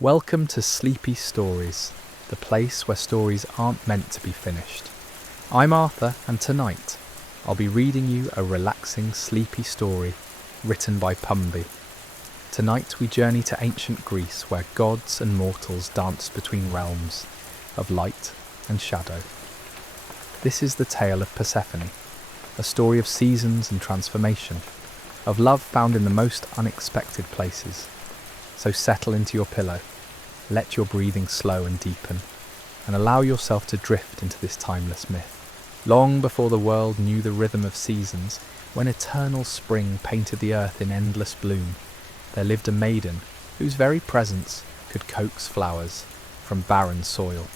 Welcome to Sleepy Stories, the place where stories aren't meant to be finished. I'm Arthur, and tonight I'll be reading you a relaxing, sleepy story written by Pumby. Tonight we journey to ancient Greece, where gods and mortals danced between realms of light and shadow. This is the tale of Persephone, a story of seasons and transformation, of love found in the most unexpected places. So settle into your pillow, let your breathing slow and deepen, and allow yourself to drift into this timeless myth. Long before the world knew the rhythm of seasons, when eternal spring painted the earth in endless bloom, there lived a maiden whose very presence could coax flowers from barren soil.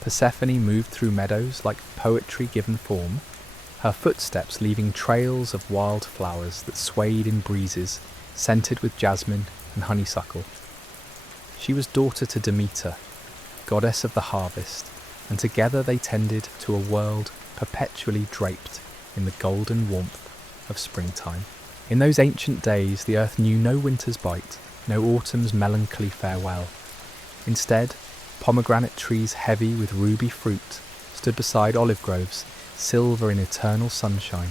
Persephone moved through meadows like poetry given form, her footsteps leaving trails of wild flowers that swayed in breezes scented with jasmine and honeysuckle. She was daughter to Demeter, goddess of the harvest, and together they tended to a world perpetually draped in the golden warmth of springtime. In those ancient days, the earth knew no winter's bite, no autumn's melancholy farewell. Instead, pomegranate trees heavy with ruby fruit stood beside olive groves, silver in eternal sunshine.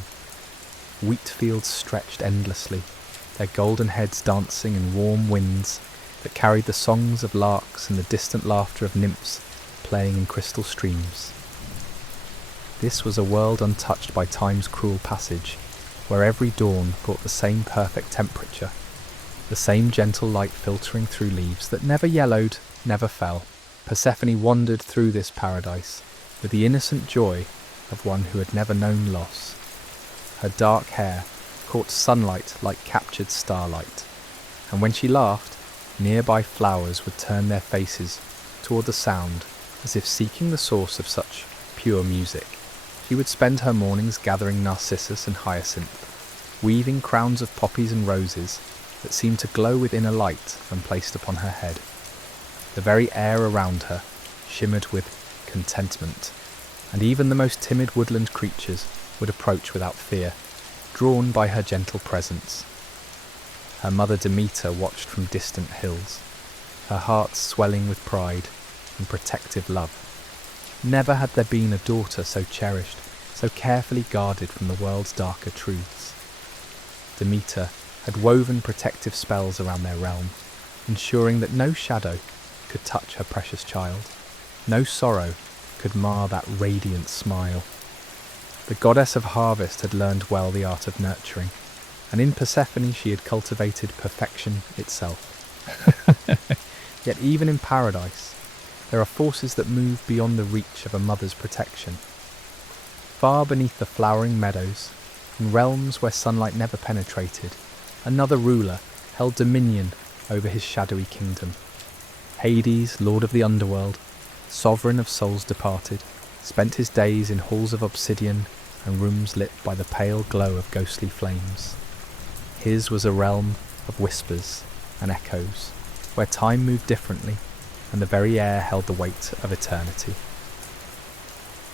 Wheat fields stretched endlessly, their golden heads dancing in warm winds that carried the songs of larks and the distant laughter of nymphs playing in crystal streams. This was a world untouched by time's cruel passage, where every dawn brought the same perfect temperature, the same gentle light filtering through leaves that never yellowed, never fell. Persephone wandered through this paradise with the innocent joy of one who had never known loss. Her dark hair caught sunlight like captured starlight, and when she laughed, nearby flowers would turn their faces toward the sound as if seeking the source of such pure music. She would spend her mornings gathering narcissus and hyacinth, weaving crowns of poppies and roses that seemed to glow with inner light when placed upon her head. The very air around her shimmered with contentment, and even the most timid woodland creatures would approach without fear, drawn by her gentle presence. Her mother Demeter watched from distant hills, her heart swelling with pride and protective love. Never had there been a daughter so cherished, so carefully guarded from the world's darker truths. Demeter had woven protective spells around their realm, ensuring that no shadow could touch her precious child, no sorrow could mar that radiant smile. The goddess of harvest had learned well the art of nurturing, and in Persephone she had cultivated perfection itself. Yet even in paradise, there are forces that move beyond the reach of a mother's protection. Far beneath the flowering meadows, in realms where sunlight never penetrated, another ruler held dominion over his shadowy kingdom. Hades, lord of the underworld, sovereign of souls departed, spent his days in halls of obsidian and rooms lit by the pale glow of ghostly flames. His was a realm of whispers and echoes, where time moved differently and the very air held the weight of eternity.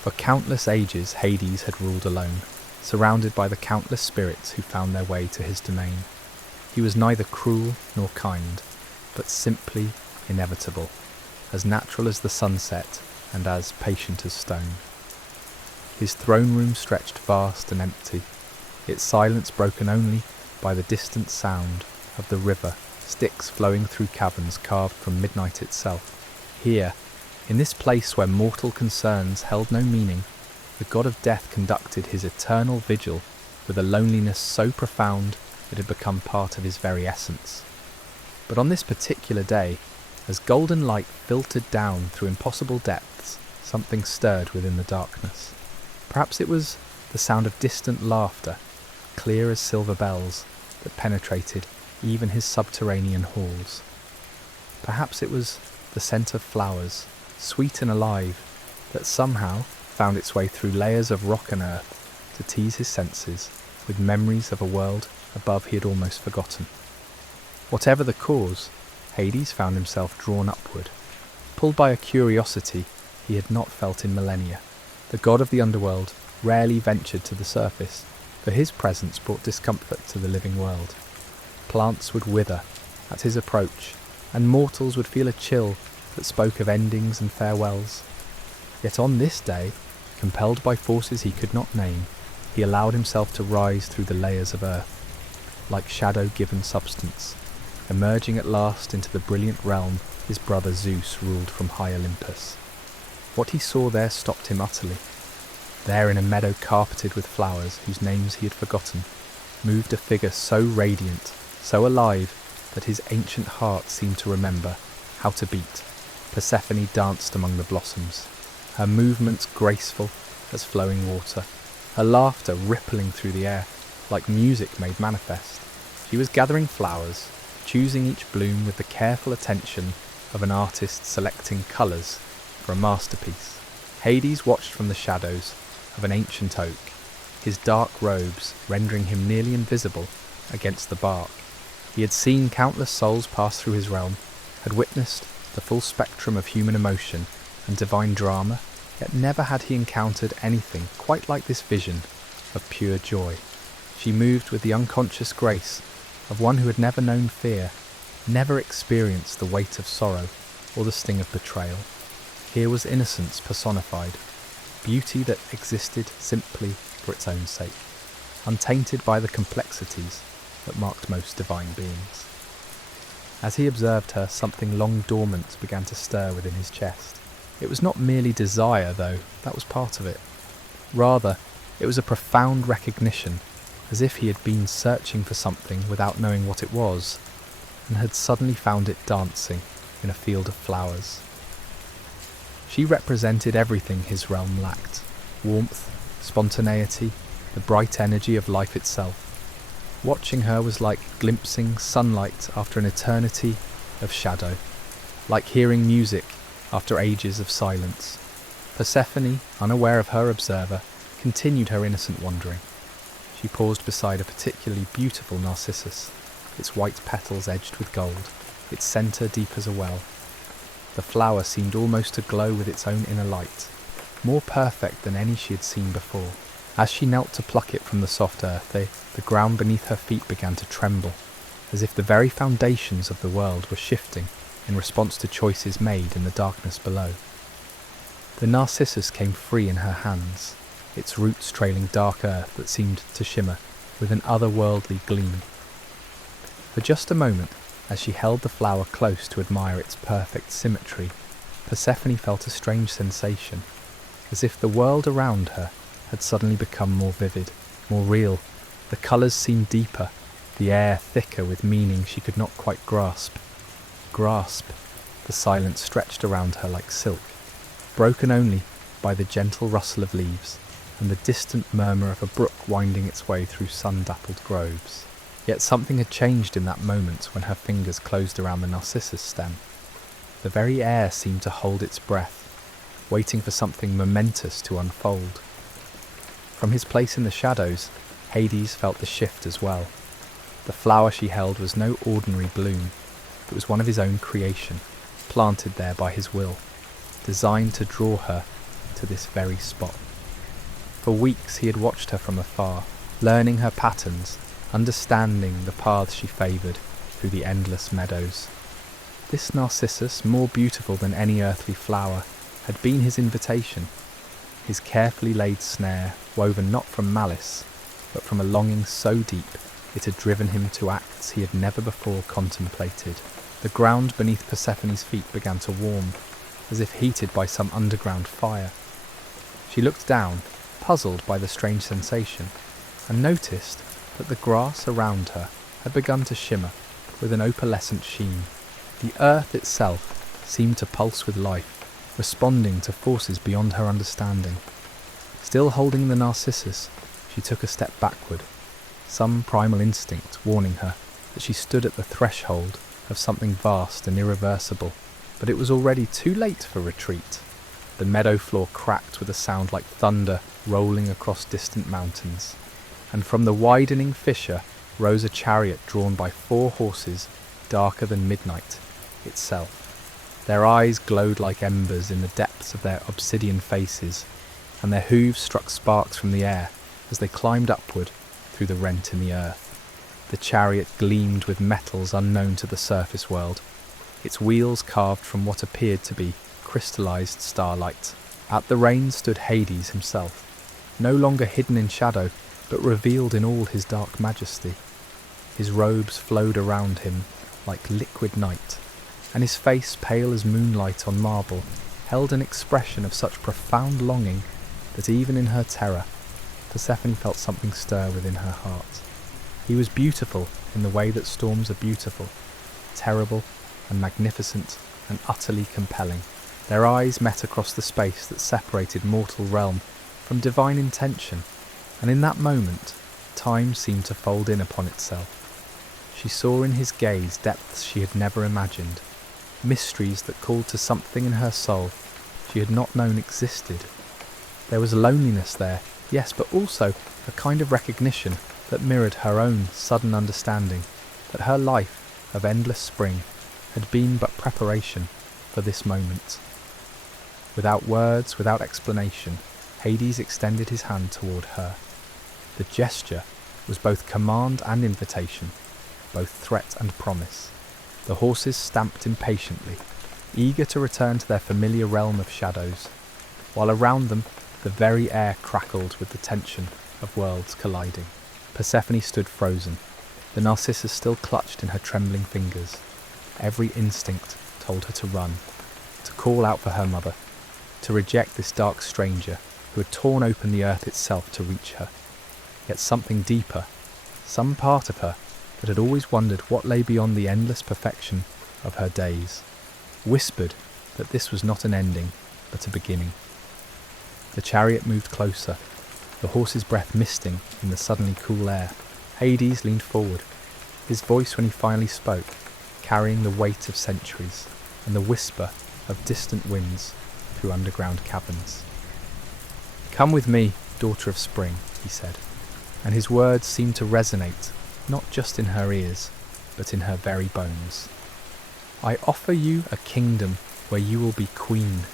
For countless ages Hades had ruled alone, surrounded by the countless spirits who found their way to his domain. He was neither cruel nor kind, but simply inevitable, as natural as the sunset and as patient as stone. His throne room stretched vast and empty, its silence broken only by the distant sound of the river, Styx flowing through caverns carved from midnight itself. Here, in this place where mortal concerns held no meaning, the god of death conducted his eternal vigil with a loneliness so profound it had become part of his very essence. But on this particular day, as golden light filtered down through impossible depths, something stirred within the darkness. Perhaps it was the sound of distant laughter, clear as silver bells, that penetrated even his subterranean halls. Perhaps it was the scent of flowers, sweet and alive, that somehow found its way through layers of rock and earth to tease his senses with memories of a world above he had almost forgotten. Whatever the cause, Hades found himself drawn upward, pulled by a curiosity he had not felt in millennia. The god of the underworld rarely ventured to the surface, for his presence brought discomfort to the living world. Plants would wither at his approach, and mortals would feel a chill that spoke of endings and farewells. Yet on this day, compelled by forces he could not name, he allowed himself to rise through the layers of earth, like shadow-given substance, emerging at last into the brilliant realm his brother Zeus ruled from high Olympus. What he saw there stopped him utterly. There, in a meadow carpeted with flowers whose names he had forgotten, moved a figure so radiant, so alive, that his ancient heart seemed to remember how to beat. Persephone danced among the blossoms, her movements graceful as flowing water, her laughter rippling through the air like music made manifest. She was gathering flowers, choosing each bloom with the careful attention of an artist selecting colours for a masterpiece. Hades watched from the shadows of an ancient oak, his dark robes rendering him nearly invisible against the bark. He had seen countless souls pass through his realm, had witnessed the full spectrum of human emotion and divine drama, yet never had he encountered anything quite like this vision of pure joy. She moved with the unconscious grace of one who had never known fear, never experienced the weight of sorrow or the sting of betrayal. Here was innocence personified, beauty that existed simply for its own sake, untainted by the complexities that marked most divine beings. As he observed her, something long dormant began to stir within his chest. It was not merely desire, though, that was part of it. Rather, it was a profound recognition, as if he had been searching for something without knowing what it was, and had suddenly found it dancing in a field of flowers. She represented everything his realm lacked: warmth, spontaneity, the bright energy of life itself. Watching her was like glimpsing sunlight after an eternity of shadow, like hearing music after ages of silence. Persephone, unaware of her observer, continued her innocent wandering. She paused beside a particularly beautiful narcissus, its white petals edged with gold, its centre deep as a well. The flower seemed almost to glow with its own inner light, more perfect than any she had seen before. As she knelt to pluck it from the soft earth, the ground beneath her feet began to tremble, as if the very foundations of the world were shifting in response to choices made in the darkness below. The narcissus came free in her hands, its roots trailing dark earth that seemed to shimmer with an otherworldly gleam. For just a moment, as she held the flower close to admire its perfect symmetry, Persephone felt a strange sensation, as if the world around her had suddenly become more vivid, more real. The colours seemed deeper, the air thicker with meaning she could not quite grasp. The silence stretched around her like silk, broken only by the gentle rustle of leaves and the distant murmur of a brook winding its way through sun-dappled groves. Yet something had changed in that moment when her fingers closed around the narcissus stem. The very air seemed to hold its breath, waiting for something momentous to unfold. From his place in the shadows, Hades felt the shift as well. The flower she held was no ordinary bloom. It was one of his own creation, planted there by his will, designed to draw her to this very spot. For weeks he had watched her from afar, learning her patterns, understanding the paths she favoured through the endless meadows. This narcissus, more beautiful than any earthly flower, had been his invitation, his carefully laid snare, woven not from malice, but from a longing so deep it had driven him to acts he had never before contemplated. The ground beneath Persephone's feet began to warm, as if heated by some underground fire. She looked down, puzzled by the strange sensation, and noticed that the grass around her had begun to shimmer with an opalescent sheen. The earth itself seemed to pulse with life, responding to forces beyond her understanding. Still holding the narcissus, she took a step backward, some primal instinct warning her that she stood at the threshold of something vast and irreversible. But it was already too late for retreat. The meadow floor cracked with a sound like thunder rolling across distant mountains, and from the widening fissure rose a chariot drawn by 4 horses darker than midnight itself. Their eyes glowed like embers in the depths of their obsidian faces, and their hooves struck sparks from the air as they climbed upward through the rent in the earth. The chariot gleamed with metals unknown to the surface world, its wheels carved from what appeared to be crystallized starlight. At the reins stood Hades himself, no longer hidden in shadow, but revealed in all his dark majesty. His robes flowed around him like liquid night, and his face, pale as moonlight on marble, held an expression of such profound longing that even in her terror, Persephone felt something stir within her heart. He was beautiful in the way that storms are beautiful, terrible and magnificent and utterly compelling. Their eyes met across the space that separated mortal realm from divine intention, and in that moment, time seemed to fold in upon itself. She saw in his gaze depths she had never imagined, mysteries that called to something in her soul she had not known existed. There was loneliness there, yes, but also a kind of recognition that mirrored her own sudden understanding that her life of endless spring had been but preparation for this moment. Without words, without explanation, Hades extended his hand toward her. The gesture was both command and invitation, both threat and promise. The horses stamped impatiently, eager to return to their familiar realm of shadows, while around them the very air crackled with the tension of worlds colliding. Persephone stood frozen, the narcissus still clutched in her trembling fingers. Every instinct told her to run, to call out for her mother, to reject this dark stranger who had torn open the earth itself to reach her. Yet something deeper, some part of her that had always wondered what lay beyond the endless perfection of her days, whispered that this was not an ending, but a beginning. The chariot moved closer, the horse's breath misting in the suddenly cool air. Hades leaned forward, his voice when he finally spoke, carrying the weight of centuries and the whisper of distant winds through underground caverns. "Come with me, daughter of spring," he said, and his words seemed to resonate not just in her ears, but in her very bones. "I offer you a kingdom where you will be queen,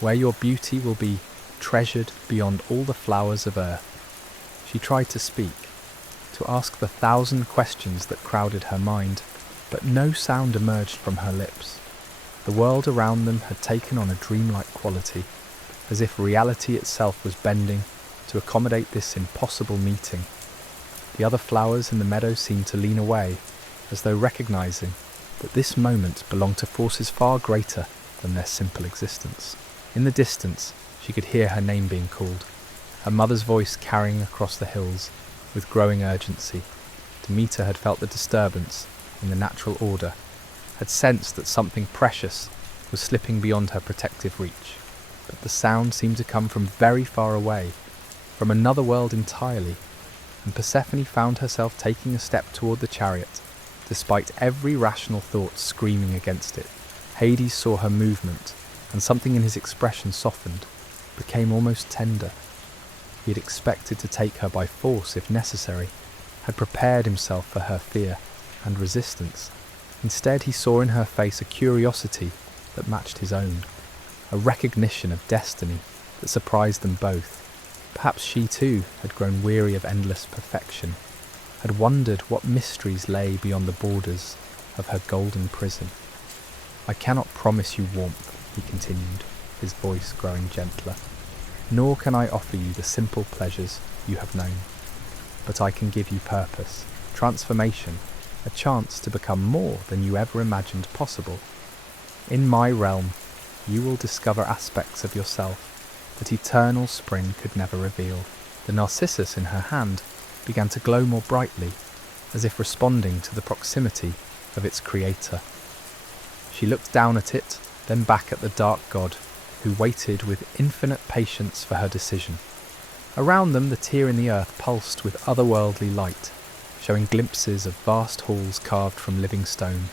where your beauty will be treasured beyond all the flowers of earth." She tried to speak, to ask the 1,000 questions that crowded her mind, but no sound emerged from her lips. The world around them had taken on a dreamlike quality, as if reality itself was bending to accommodate this impossible meeting. The other flowers in the meadow seemed to lean away, as though recognizing that this moment belonged to forces far greater than their simple existence. In the distance, she could hear her name being called, her mother's voice carrying across the hills with growing urgency. Demeter had felt the disturbance in the natural order, had sensed that something precious was slipping beyond her protective reach, but the sound seemed to come from very far away, from another world entirely, and Persephone found herself taking a step toward the chariot, despite every rational thought screaming against it. Hades saw her movement, and something in his expression softened, became almost tender. He had expected to take her by force if necessary, had prepared himself for her fear and resistance. Instead, he saw in her face a curiosity that matched his own, a recognition of destiny that surprised them both. Perhaps she too had grown weary of endless perfection, had wondered what mysteries lay beyond the borders of her golden prison. "I cannot promise you warmth," he continued, his voice growing gentler, "nor can I offer you the simple pleasures you have known. But I can give you purpose, transformation, a chance to become more than you ever imagined possible. In my realm, you will discover aspects of yourself that eternal spring could never reveal." The narcissus in her hand began to glow more brightly, as if responding to the proximity of its creator. She looked down at it, then back at the dark god, who waited with infinite patience for her decision. Around them, the tear in the earth pulsed with otherworldly light, showing glimpses of vast halls carved from living stone,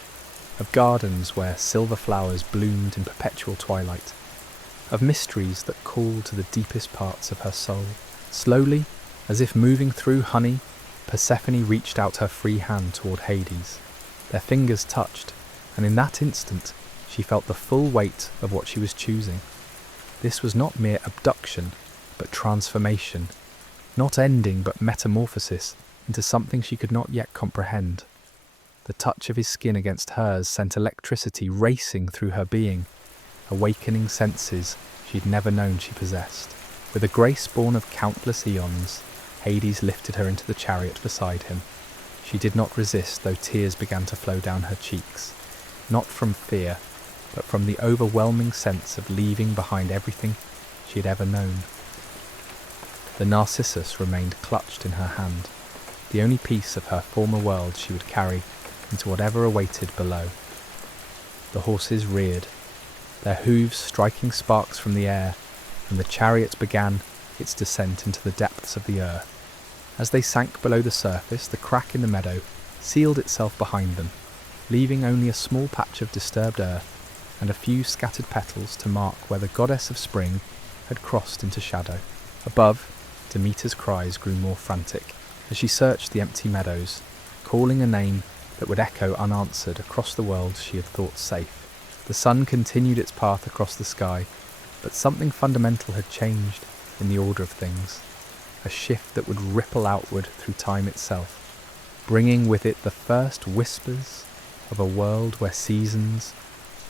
of gardens where silver flowers bloomed in perpetual twilight, of mysteries that called to the deepest parts of her soul. Slowly, as if moving through honey, Persephone reached out her free hand toward Hades. Their fingers touched, and in that instant she felt the full weight of what she was choosing. This was not mere abduction, but transformation, not ending but metamorphosis into something she could not yet comprehend. The touch of his skin against hers sent electricity racing through her being, awakening senses she'd never known she possessed. With a grace born of countless eons, Hades lifted her into the chariot beside him. She did not resist, though tears began to flow down her cheeks, not from fear, but from the overwhelming sense of leaving behind everything she had ever known. The Narcissus remained clutched in her hand, the only piece of her former world she would carry into whatever awaited below. The horses reared, their hooves striking sparks from the air, and the chariot began its descent into the depths of the earth. As they sank below the surface, the crack in the meadow sealed itself behind them, leaving only a small patch of disturbed earth and a few scattered petals to mark where the goddess of spring had crossed into shadow. Above, Demeter's cries grew more frantic as she searched the empty meadows, calling a name that would echo unanswered across the world she had thought safe. The sun continued its path across the sky, but something fundamental had changed in the order of things, a shift that would ripple outward through time itself, bringing with it the first whispers of a world where seasons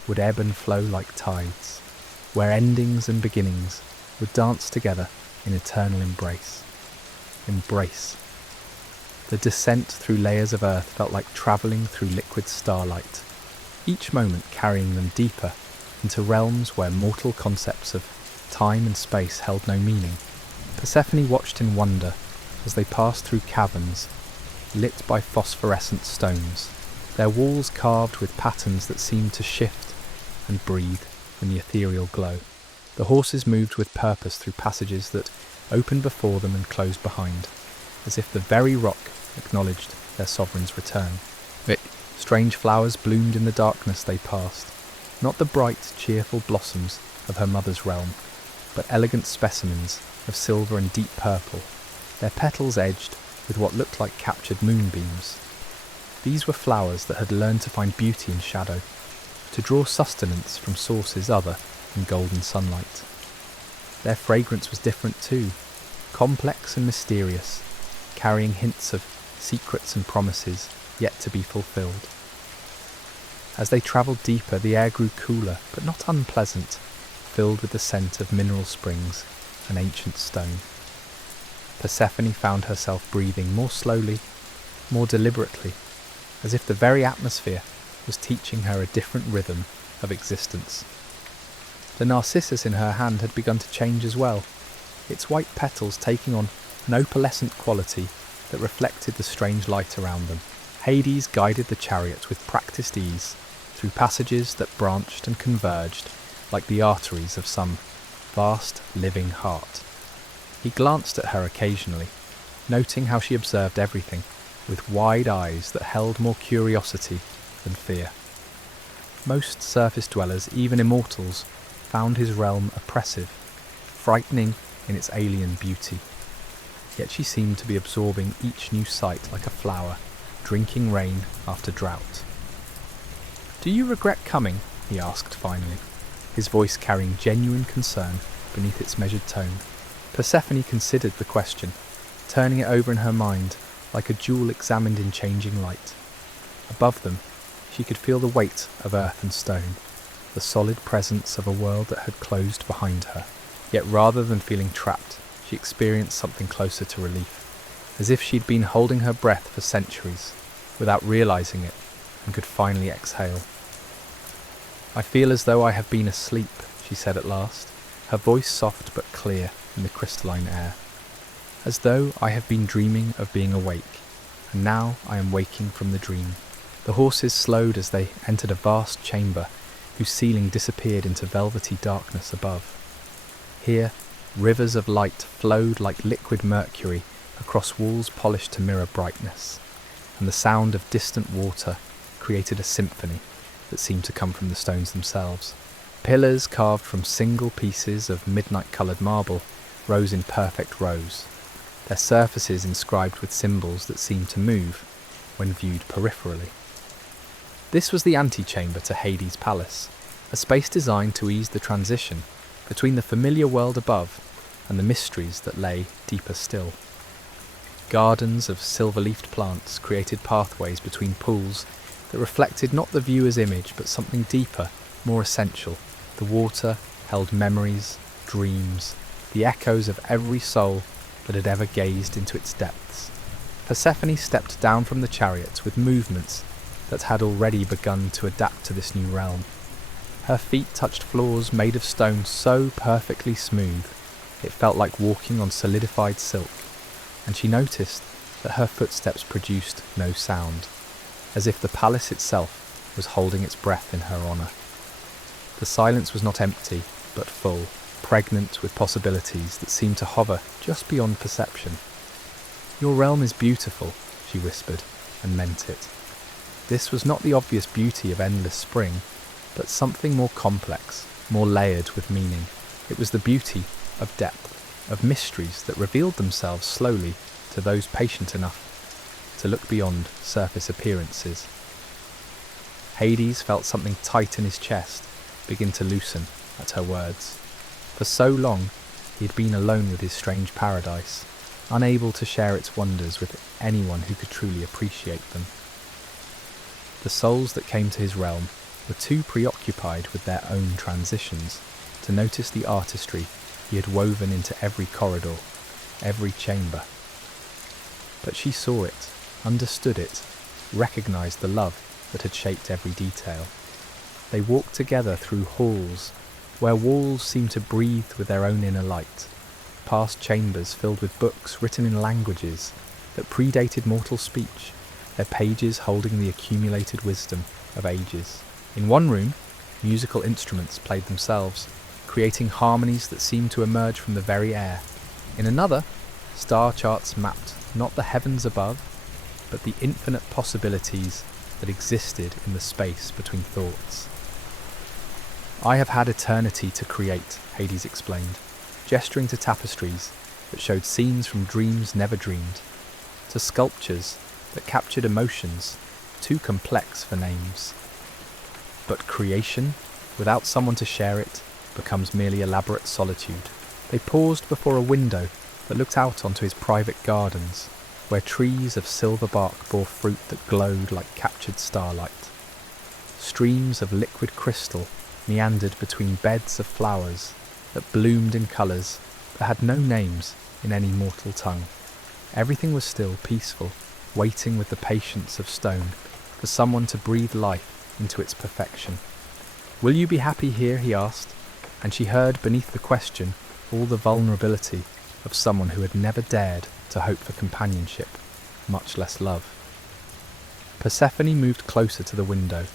would ebb and flow like tides, where endings and beginnings would dance together in eternal embrace. Embrace. The descent through layers of earth felt like travelling through liquid starlight, each moment carrying them deeper into realms where mortal concepts of time and space held no meaning. Persephone watched in wonder as they passed through caverns lit by phosphorescent stones, their walls carved with patterns that seemed to shift and breathe in the ethereal glow. The horses moved with purpose through passages that opened before them and closed behind, as if the very rock acknowledged their sovereign's return. Strange flowers bloomed in the darkness they passed, not the bright, cheerful blossoms of her mother's realm, but elegant specimens of silver and deep purple, their petals edged with what looked like captured moonbeams. These were flowers that had learned to find beauty in shadow, to draw sustenance from sources other than golden sunlight. Their fragrance was different too, complex and mysterious, carrying hints of secrets and promises yet to be fulfilled. As they travelled deeper, the air grew cooler, but not unpleasant, filled with the scent of mineral springs and ancient stone. Persephone found herself breathing more slowly, more deliberately, as if the very atmosphere was teaching her a different rhythm of existence. The narcissus in her hand had begun to change as well, its white petals taking on an opalescent quality that reflected the strange light around them. Hades guided the chariot with practiced ease through passages that branched and converged like the arteries of some vast living heart. He glanced at her occasionally, noting how she observed everything with wide eyes that held more curiosity than fear. Most surface dwellers, even immortals, found his realm oppressive, frightening in its alien beauty. Yet she seemed to be absorbing each new sight like a flower, drinking rain after drought. "Do you regret coming?" he asked finally, his voice carrying genuine concern beneath its measured tone. Persephone considered the question, turning it over in her mind like a jewel examined in changing light. Above them, she could feel the weight of earth and stone, the solid presence of a world that had closed behind her. Yet rather than feeling trapped, she experienced something closer to relief, as if she'd been holding her breath for centuries, without realizing it, and could finally exhale. "I feel as though I have been asleep," she said at last, her voice soft but clear in the crystalline air. "As though I have been dreaming of being awake, and now I am waking from the dream." The horses slowed as they entered a vast chamber whose ceiling disappeared into velvety darkness above. Here, rivers of light flowed like liquid mercury across walls polished to mirror brightness, and the sound of distant water created a symphony that seemed to come from the stones themselves. Pillars carved from single pieces of midnight-coloured marble rose in perfect rows, their surfaces inscribed with symbols that seemed to move when viewed peripherally. This was the antechamber to Hades' palace, a space designed to ease the transition between the familiar world above and the mysteries that lay deeper still. Gardens of silver-leafed plants created pathways between pools that reflected not the viewer's image but something deeper, more essential. The water held memories, dreams, the echoes of every soul that had ever gazed into its depths. Persephone stepped down from the chariot with movements that had already begun to adapt to this new realm. Her feet touched floors made of stone so perfectly smooth it felt like walking on solidified silk, and she noticed that her footsteps produced no sound, as if the palace itself was holding its breath in her honour. The silence was not empty, but full, pregnant with possibilities that seemed to hover just beyond perception. "Your realm is beautiful," she whispered, and meant it. This was not the obvious beauty of endless spring, but something more complex, more layered with meaning. It was the beauty of depth, of mysteries that revealed themselves slowly to those patient enough to look beyond surface appearances. Hades felt something tight in his chest begin to loosen at her words. For so long he had been alone with his strange paradise, unable to share its wonders with anyone who could truly appreciate them. The souls that came to his realm were too preoccupied with their own transitions to notice the artistry he had woven into every corridor, every chamber. But she saw it, understood it, recognized the love that had shaped every detail. They walked together through halls where walls seemed to breathe with their own inner light, past chambers filled with books written in languages that predated mortal speech, their pages holding the accumulated wisdom of ages. In one room, musical instruments played themselves, creating harmonies that seemed to emerge from the very air. In another, star charts mapped not the heavens above, but the infinite possibilities that existed in the space between thoughts. "I have had eternity to create," Hades explained, gesturing to tapestries that showed scenes from dreams never dreamed, to sculptures that captured emotions too complex for names. But creation, without someone to share it, becomes merely elaborate solitude. They paused before a window that looked out onto his private gardens, where trees of silver bark bore fruit that glowed like captured starlight. Streams of liquid crystal meandered between beds of flowers that bloomed in colours that had no names in any mortal tongue. Everything was still peaceful, waiting with the patience of stone for someone to breathe life into its perfection. "Will you be happy here?" he asked, and she heard beneath the question all the vulnerability of someone who had never dared to hope for companionship, much less love. Persephone moved closer to the window,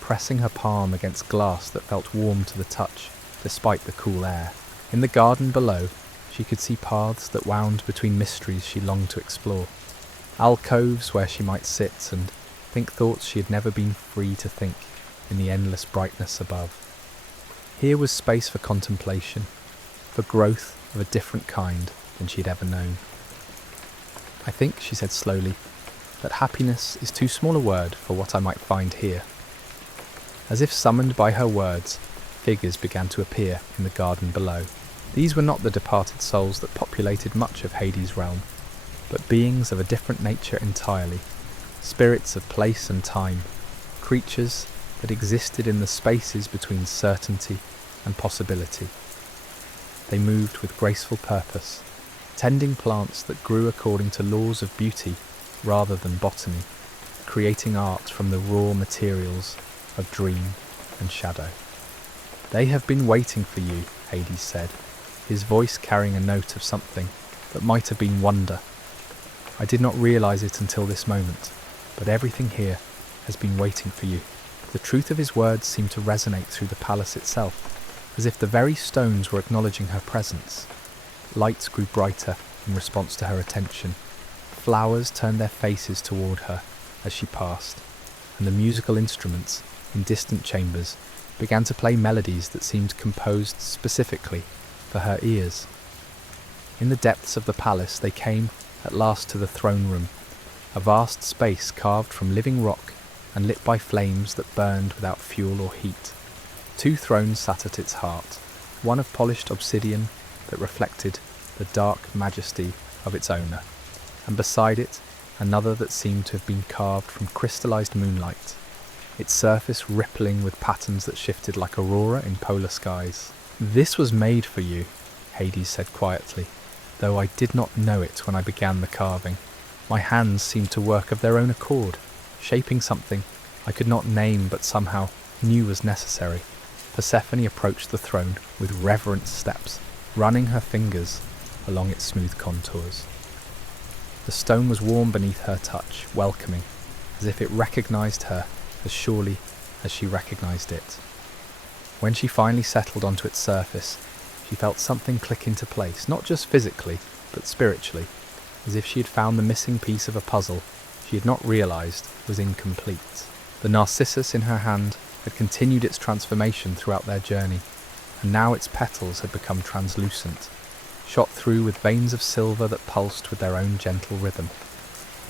pressing her palm against glass that felt warm to the touch, despite the cool air. In the garden below, she could see paths that wound between mysteries she longed to explore, alcoves where she might sit and think thoughts she had never been free to think in the endless brightness above. Here was space for contemplation, for growth of a different kind than she had ever known. "I think," she said slowly, "that happiness is too small a word for what I might find here." As if summoned by her words, figures began to appear in the garden below. These were not the departed souls that populated much of Hades' realm, but beings of a different nature entirely, spirits of place and time, creatures that existed in the spaces between certainty and possibility. They moved with graceful purpose, tending plants that grew according to laws of beauty rather than botany, creating art from the raw materials of dream and shadow. "They have been waiting for you," Hades said, his voice carrying a note of something that might have been wonder. "I did not realize it until this moment, but everything here has been waiting for you." The truth of his words seemed to resonate through the palace itself, as if the very stones were acknowledging her presence. Lights grew brighter in response to her attention. Flowers turned their faces toward her as she passed, and the musical instruments in distant chambers began to play melodies that seemed composed specifically for her ears. In the depths of the palace they came at last to the throne room, a vast space carved from living rock and lit by flames that burned without fuel or heat. 2 thrones sat at its heart, one of polished obsidian that reflected the dark majesty of its owner, and beside it another that seemed to have been carved from crystallized moonlight, its surface rippling with patterns that shifted like aurora in polar skies. "This was made for you," Hades said quietly, "though I did not know it when I began the carving. My hands seemed to work of their own accord, shaping something I could not name but somehow knew was necessary." Persephone approached the throne with reverent steps, running her fingers along its smooth contours. The stone was warm beneath her touch, welcoming, as if it recognized her as surely as she recognized it. When she finally settled onto its surface, she felt something click into place, not just physically, but spiritually, as if she had found the missing piece of a puzzle she had not realized was incomplete. The narcissus in her hand had continued its transformation throughout their journey, and now its petals had become translucent, shot through with veins of silver that pulsed with their own gentle rhythm.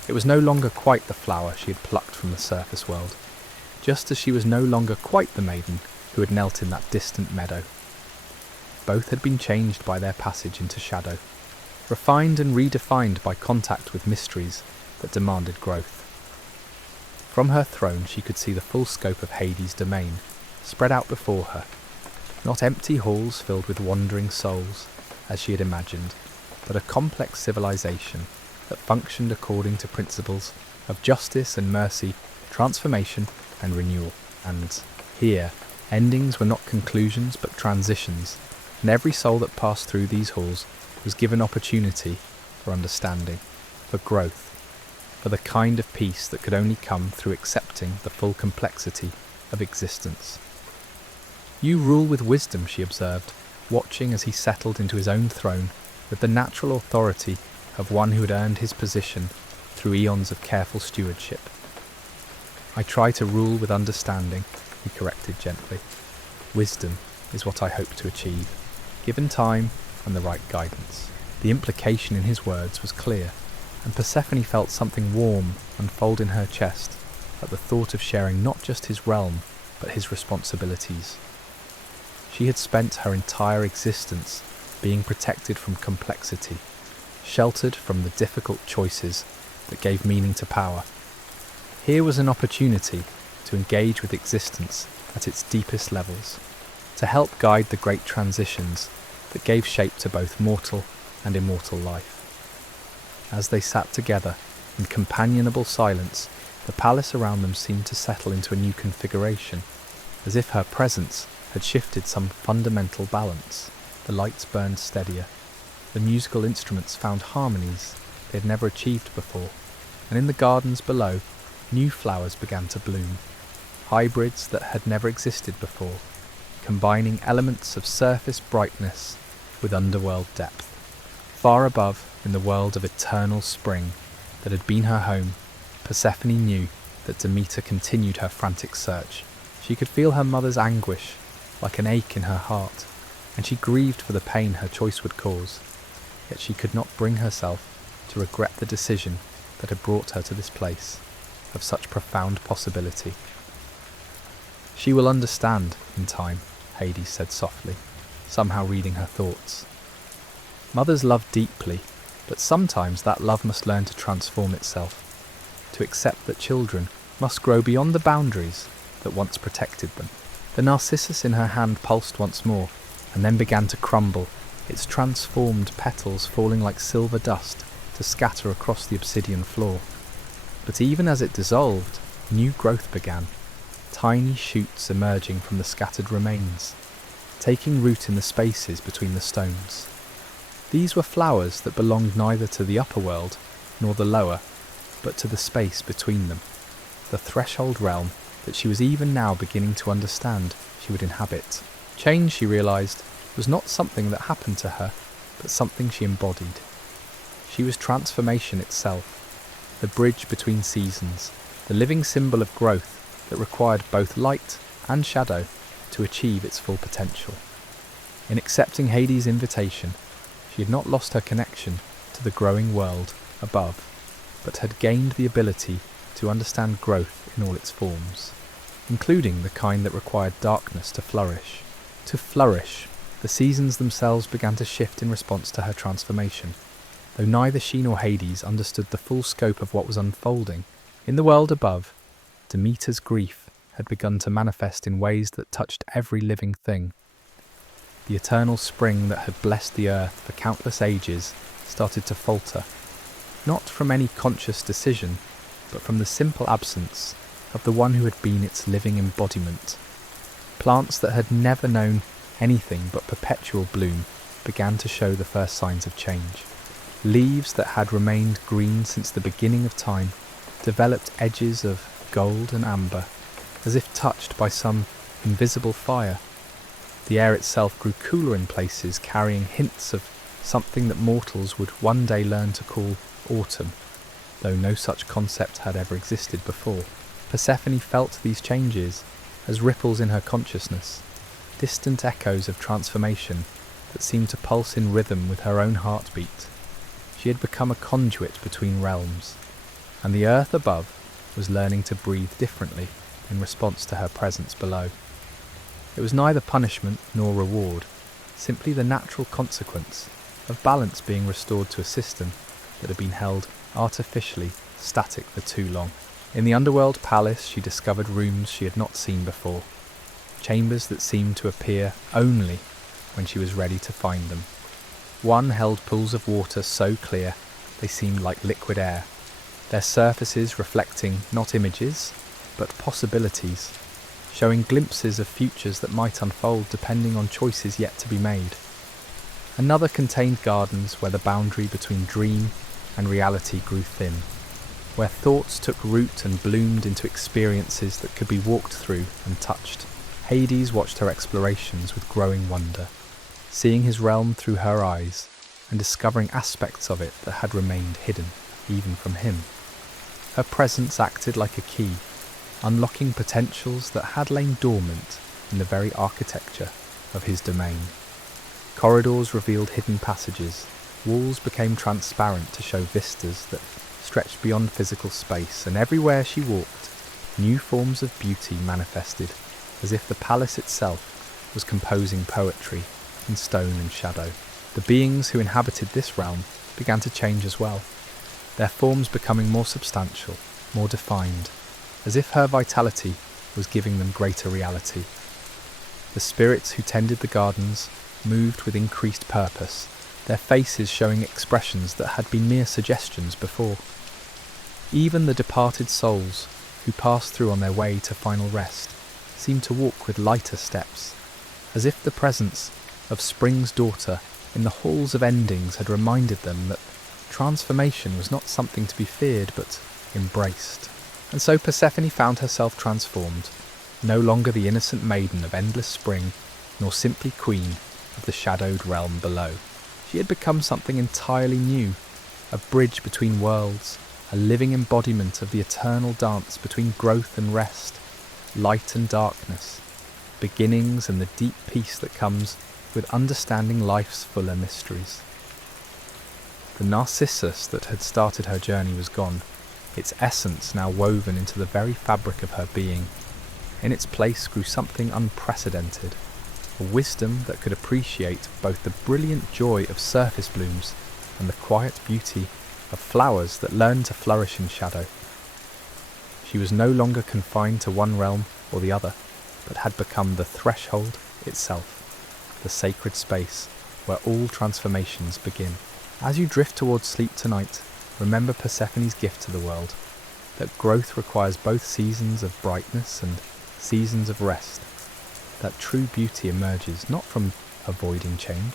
It was no longer quite the flower she had plucked from the surface world, just as she was no longer quite the maiden who had knelt in that distant meadow. Both had been changed by their passage into shadow, refined and redefined by contact with mysteries that demanded growth. From her throne she could see the full scope of Hades' domain spread out before her, not empty halls filled with wandering souls, as she had imagined, but a complex civilization that functioned according to principles of justice and mercy, transformation and renewal. And here, endings were not conclusions but transitions, and every soul that passed through these halls was given opportunity for understanding, for growth, for the kind of peace that could only come through accepting the full complexity of existence. "You rule with wisdom," she observed, watching as he settled into his own throne with the natural authority of one who had earned his position through eons of careful stewardship. "I try to rule with understanding," he corrected gently. "Wisdom is what I hope to achieve, given time and the right guidance." The implication in his words was clear, and Persephone felt something warm unfold in her chest at the thought of sharing not just his realm, but his responsibilities. She had spent her entire existence being protected from complexity, sheltered from the difficult choices that gave meaning to power. Here was an opportunity to engage with existence at its deepest levels, to help guide the great transitions that gave shape to both mortal and immortal life. As they sat together in companionable silence, the palace around them seemed to settle into a new configuration, as if her presence had shifted some fundamental balance. The lights burned steadier, the musical instruments found harmonies they had never achieved before, and in the gardens below, new flowers began to bloom, hybrids that had never existed before, combining elements of surface brightness with underworld depth. Far above, in the world of eternal spring that had been her home, Persephone knew that Demeter continued her frantic search. She could feel her mother's anguish like an ache in her heart, and she grieved for the pain her choice would cause. Yet she could not bring herself to regret the decision that had brought her to this place of such profound possibility. "She will understand in time," Hades said softly, somehow reading her thoughts. "Mothers love deeply, but sometimes that love must learn to transform itself, to accept that children must grow beyond the boundaries that once protected them." The narcissus in her hand pulsed once more, and then began to crumble, its transformed petals falling like silver dust to scatter across the obsidian floor. But even as it dissolved, new growth began, tiny shoots emerging from the scattered remains, taking root in the spaces between the stones. These were flowers that belonged neither to the upper world nor the lower, but to the space between them, the threshold realm that she was even now beginning to understand she would inhabit. Change, she realized, was not something that happened to her, but something she embodied. She was transformation itself, the bridge between seasons, the living symbol of growth that required both light and shadow to achieve its full potential. In accepting Hades' invitation, she had not lost her connection to the growing world above, but had gained the ability to understand growth in all its forms, including the kind that required darkness to flourish. To flourish, the seasons themselves began to shift in response to her transformation. Though neither she nor Hades understood the full scope of what was unfolding, in the world above, Demeter's grief had begun to manifest in ways that touched every living thing. The eternal spring that had blessed the earth for countless ages started to falter, not from any conscious decision, but from the simple absence of the one who had been its living embodiment. Plants that had never known anything but perpetual bloom began to show the first signs of change. Leaves that had remained green since the beginning of time developed edges of gold and amber, as if touched by some invisible fire. The air itself grew cooler in places, carrying hints of something that mortals would one day learn to call autumn, though no such concept had ever existed before. Persephone felt these changes as ripples in her consciousness, distant echoes of transformation that seemed to pulse in rhythm with her own heartbeat. She had become a conduit between realms, and the earth above was learning to breathe differently in response to her presence below. It was neither punishment nor reward, simply the natural consequence of balance being restored to a system that had been held artificially static for too long. In the underworld palace, she discovered rooms she had not seen before, chambers that seemed to appear only when she was ready to find them. One held pools of water so clear they seemed like liquid air, their surfaces reflecting not images, but possibilities, showing glimpses of futures that might unfold depending on choices yet to be made. Another contained gardens where the boundary between dream and reality grew thin, where thoughts took root and bloomed into experiences that could be walked through and touched. Hades watched her explorations with growing wonder, seeing his realm through her eyes and discovering aspects of it that had remained hidden, even from him. Her presence acted like a key, unlocking potentials that had lain dormant in the very architecture of his domain. Corridors revealed hidden passages, walls became transparent to show vistas that stretched beyond physical space, and everywhere she walked, new forms of beauty manifested, as if the palace itself was composing poetry in stone and shadow. The beings who inhabited this realm began to change as well, their forms becoming more substantial, more defined, as if her vitality was giving them greater reality. The spirits who tended the gardens moved with increased purpose, their faces showing expressions that had been mere suggestions before. Even the departed souls who passed through on their way to final rest seemed to walk with lighter steps, as if the presence of Spring's daughter in the halls of endings had reminded them that transformation was not something to be feared but embraced. And so Persephone found herself transformed, no longer the innocent maiden of endless spring, nor simply queen of the shadowed realm below. She had become something entirely new, a bridge between worlds, a living embodiment of the eternal dance between growth and rest, light and darkness, beginnings and the deep peace that comes with understanding life's fuller mysteries. The Narcissus that had started her journey was gone, its essence now woven into the very fabric of her being. In its place grew something unprecedented, a wisdom that could appreciate both the brilliant joy of surface blooms and the quiet beauty of flowers that learn to flourish in shadow. She was no longer confined to one realm or the other, but had become the threshold itself, the sacred space where all transformations begin. As you drift towards sleep tonight, remember Persephone's gift to the world, that growth requires both seasons of brightness and seasons of rest, that true beauty emerges not from avoiding change,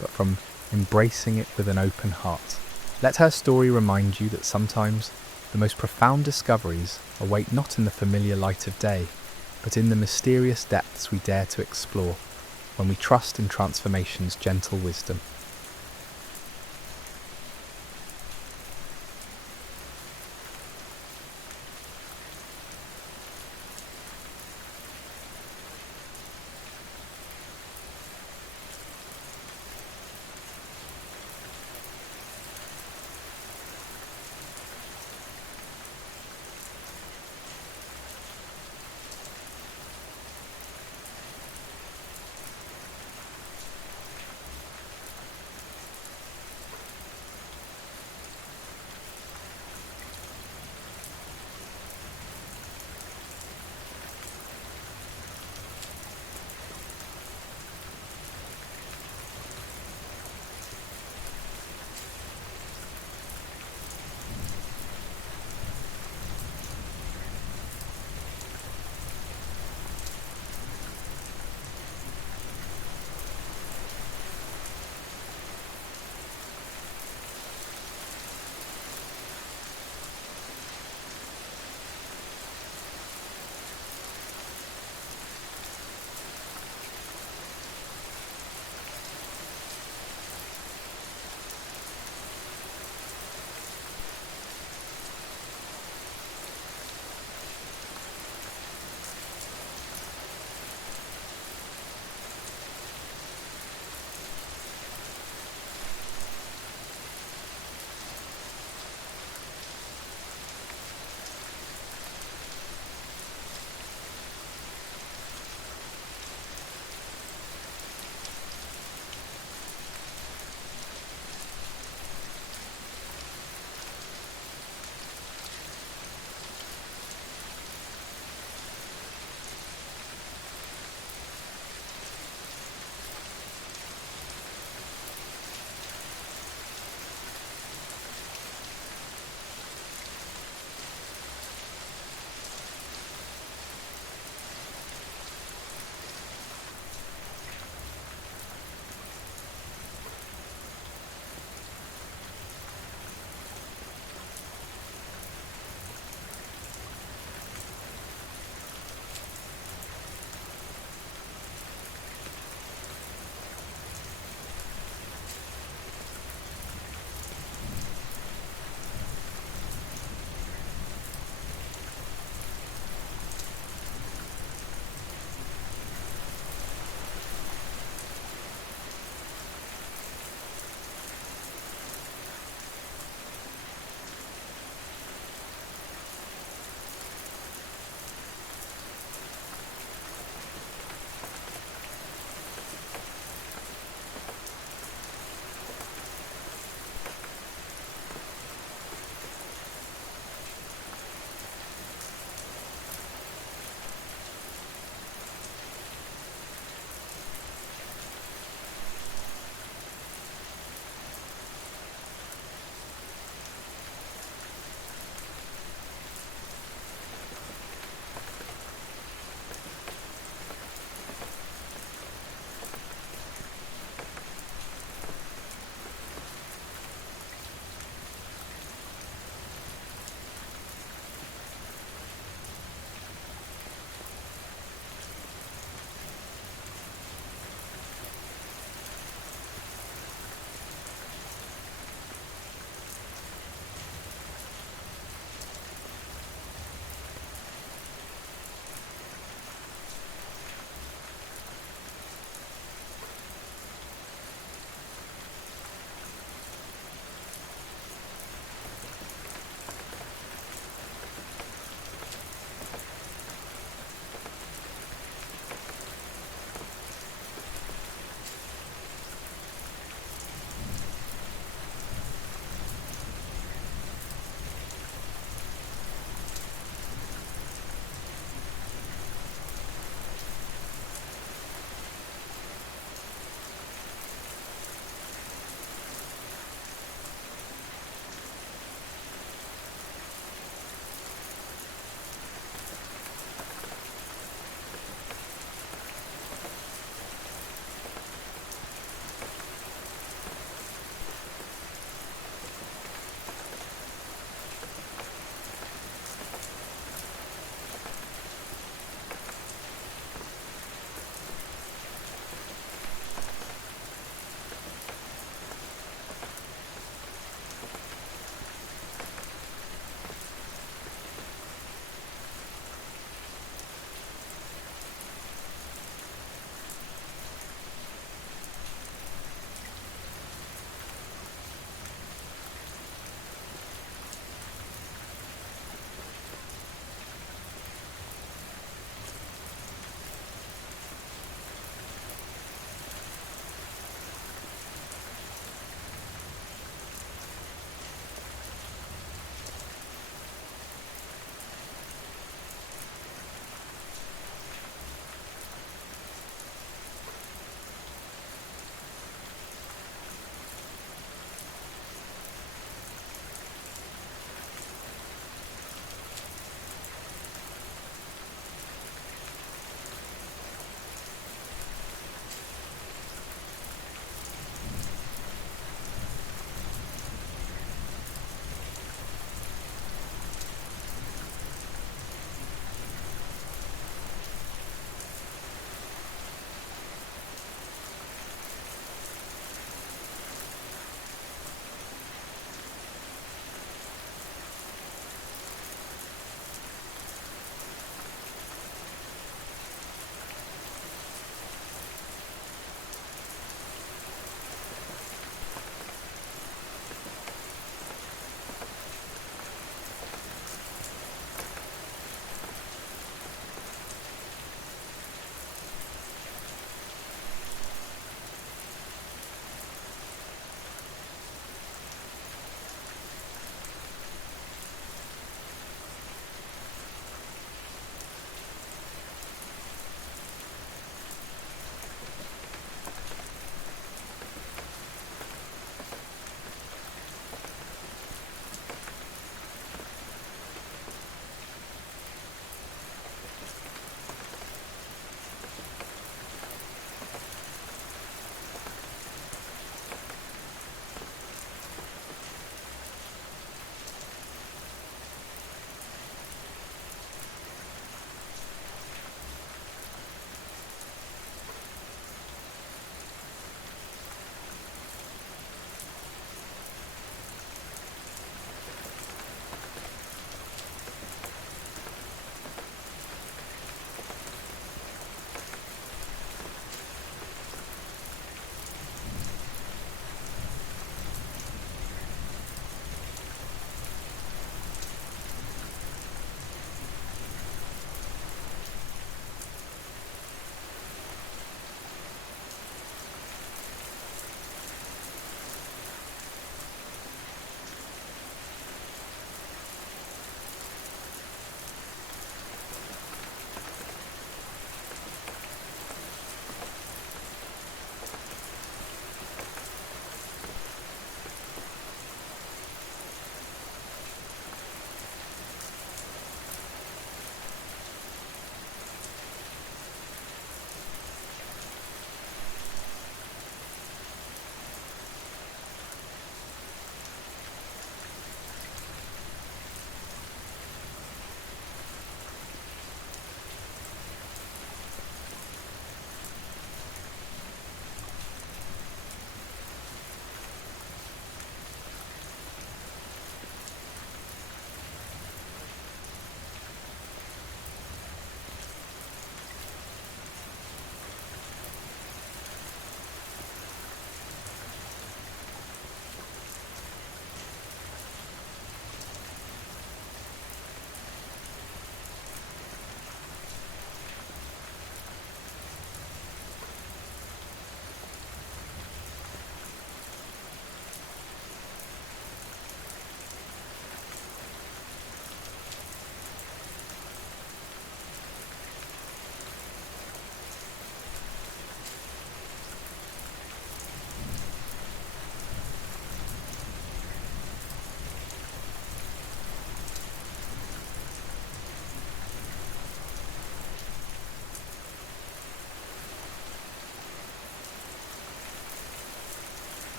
but from embracing it with an open heart. Let her story remind you that sometimes the most profound discoveries await not in the familiar light of day, but in the mysterious depths we dare to explore when we trust in transformation's gentle wisdom.